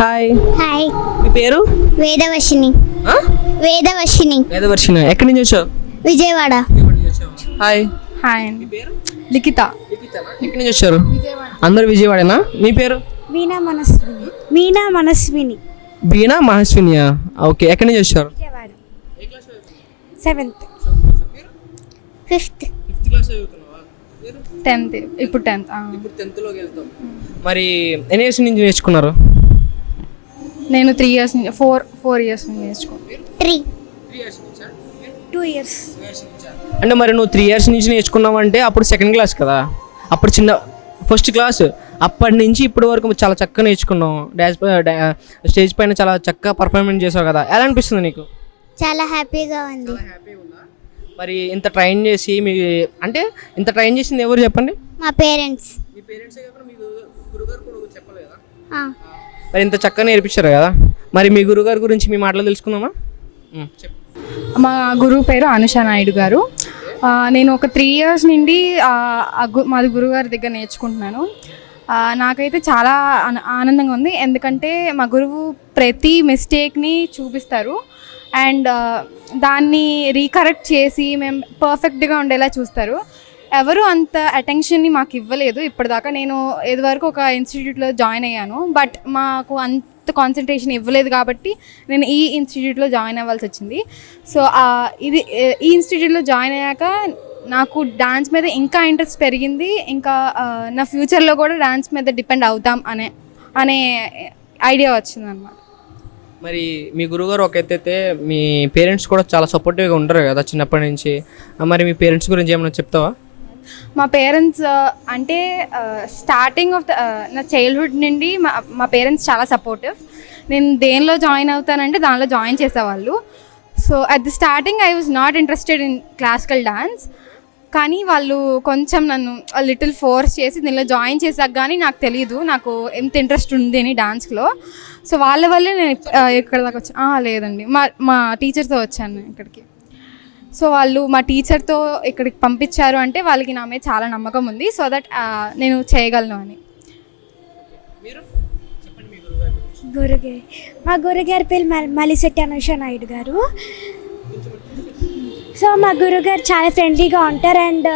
Hi, hi, మీ పేరు? వేదవర్షిని. ఆ? వేదవర్షిని, వేదవర్షిని. ఎక్కడి నుంచి వచ్చావు? విజయవాడ. హాయ్, హాయ్ మీ పేరు? లిఖిత. ఎక్కడి నుంచి వచ్చారు? అందరు విజయవాడేనా? మీ పేరు? వీణా మనస్విని. వీణా మనస్విని, బీనా మహస్వినియా? ఓకే, ఎక్కడి నుంచి వచ్చారు? విజయవాడ. 7th, 5th. 10th, ఇప్పుడు 10th. ఇప్పుడు 10th లోకి వెళ్తాం. మరి ఎన్ని ఇయర్స్ నుంచి నేర్చుకున్నారు? నేను 3 years నుంచి 4 years నుంచి నేర్చుకున్నాను. 3, 2 years. అంటే మరి నువ్వు 3 years నుంచి నేర్చుకున్నావు అంటే అప్పుడు సెకండ్ క్లాస్ కదా, అప్పుడు చిన్న ఫస్ట్ క్లాస్. అప్పటి నుంచి ఇప్పటి వరకు చాలా చక్కగా నేర్చుకున్నావు. స్టేజ్ పైన చాలా చక్కగా పర్ఫార్మెన్స్ చేసావు కదా, ఎలా అనిపిస్తుంది నీకు? చాలా హ్యాపీగా ఉంది. మరి ఇంత ట్రైన్ చేసి అంటే ఇంత ట్రైన్ చేసింది ఎవరు చెప్పండి? మా పేరెంట్స్. మీ పేరెంట్సే కాకుండా మీ గురుగారు కూడా చెప్పలేదా? మరి ఇంత చక్కగా నేర్పించారు కదా, మరి మీ గురుగారి గురించి మీ మాటలు తెలుసుకుందామా? చెప్పు. మా గురువు పేరు అనుష నాయుడు గారు. నేను ఒక 3 years నుండి మాది గురుగారి దగ్గర నేర్చుకుంటున్నాను. నాకైతే చాలా ఆనందంగా ఉంది, ఎందుకంటే మా గురువు ప్రతి మిస్టేక్ని చూపిస్తారు అండ్ దాన్ని రీకరెక్ట్ చేసి మేము పర్ఫెక్ట్గా ఉండేలా చూస్తారు. ఎవరు అంత అటెన్షన్ని మాకు ఇవ్వలేదు ఇప్పటిదాకా. నేను ఇదివరకు ఒక ఇన్స్టిట్యూట్లో జాయిన్ అయ్యాను, బట్ మాకు అంత కాన్సన్ట్రేషన్ ఇవ్వలేదు కాబట్టి నేను ఈ ఇన్స్టిట్యూట్లో జాయిన్ అవ్వాల్సి వచ్చింది. సో ఈ ఇన్స్టిట్యూట్లో జాయిన్ అయ్యాక నాకు డాన్స్ మీద ఇంకా ఇంట్రెస్ట్ పెరిగింది. ఇంకా నా ఫ్యూచర్లో కూడా డాన్స్ మీద డిపెండ్ అవుతాం అనే ఐడియా వచ్చిందన్నమాట. మరి మీ గురుగారు ఒక ఎత్తైతే మీ పేరెంట్స్ కూడా చాలా సపోర్టివ్గా ఉంటారు కదా చిన్నప్పటి నుంచి. మరి మీ పేరెంట్స్ గురించి ఏమైనా చెప్తావా? మా పేరెంట్స్ అంటే స్టార్టింగ్ ఆఫ్ నా చైల్డ్హుడ్ నుండి మా పేరెంట్స్ చాలా సపోర్టివ్. నేను దేనిలో జాయిన్ అవుతానంటే దానిలో జాయిన్ చేసేవాళ్ళు. So at the starting I was not interested in classical dance, కానీ వాళ్ళు కొంచెం నన్ను లిటిల్ ఫోర్స్ చేసి దీనిలో జాయిన్ చేశాక కానీ నాకు తెలియదు నాకు ఎంత ఇంట్రెస్ట్ ఉంది అని డాన్స్లో. సో వాళ్ళ వల్లే నేను ఇక్కడ దాకా వచ్చాను. లేదండి, మా టీచర్తో వచ్చాను నేను ఇక్కడికి. సో వాళ్ళు మా టీచర్తో ఇక్కడికి పంపించారు అంటే వాళ్ళకి నా మీద చాలా నమ్మకం ఉంది, సో దట్ నేను చేయగలను అని. మా గురుగారి పేరు మలిశెట్టి అనుష నాయుడు గారు. సో మా గురుగారు చాలా ఫ్రెండ్లీగా ఉంటారు అండ్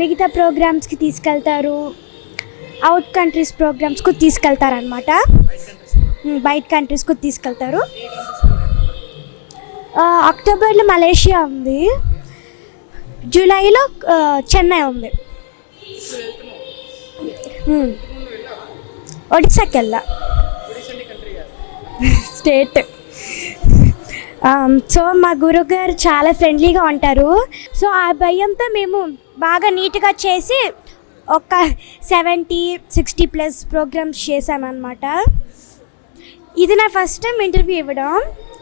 మిగతా ప్రోగ్రామ్స్కి తీసుకెళ్తారు, అవుట్ కంట్రీస్ ప్రోగ్రామ్స్కు తీసుకెళ్తారు అనమాట. బయట కంట్రీస్కు తీసుకెళ్తారు. అక్టోబర్లో మలేషియా ఉంది, జూలైలో చెన్నై ఉంది. ఒడిశాకి వెళ్ళా, స్టేట్. సో మా గురుగారు చాలా ఫ్రెండ్లీగా ఉంటారు. సో ఆ భయంతో మేము బాగా నీట్గా చేసి ఒక 70-60+ ప్రోగ్రామ్స్ చేశామన్నమాట. ఇది నా ఫస్ట్ టైం ఇంటర్వ్యూ ఇవ్వడం.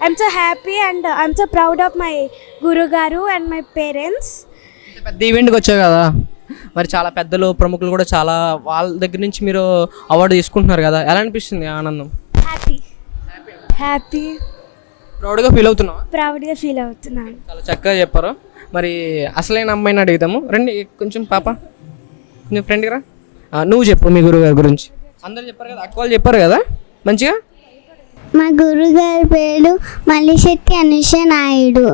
I'm so happy and I'm so proud of my గురుగారు అండ్ మై పేరెంట్స్. పెద్ద ఈవెంట్కి వచ్చావు కదా, మరి చాలా పెద్దలు ప్రముఖులు కూడా చాలా వాళ్ళ దగ్గర నుంచి మీరు అవార్డు తీసుకుంటున్నారు కదా, ఎలా అనిపిస్తుంది ఆనందం? హ్యాపీ ప్రౌడ్గా ఫీల్ అవుతున్నావా? ప్రౌడ్గా ఫీల్ అవుతున్నాను. చాలా చక్కగా చెప్పారు. మరి అసలైన అమ్మాయిని అడుగుతాము, రండి కొంచెం పాప, కొంచెం ఫ్రెండ్గా రా. నువ్వు చెప్పు మీ గురుగారి గురించి. అందరు చెప్పారు కదా, అక్క వాళ్ళు చెప్పారు కదా మంచిగా. మా గురుగారి పేరు మలిశెట్టి అనుష నాయుడు.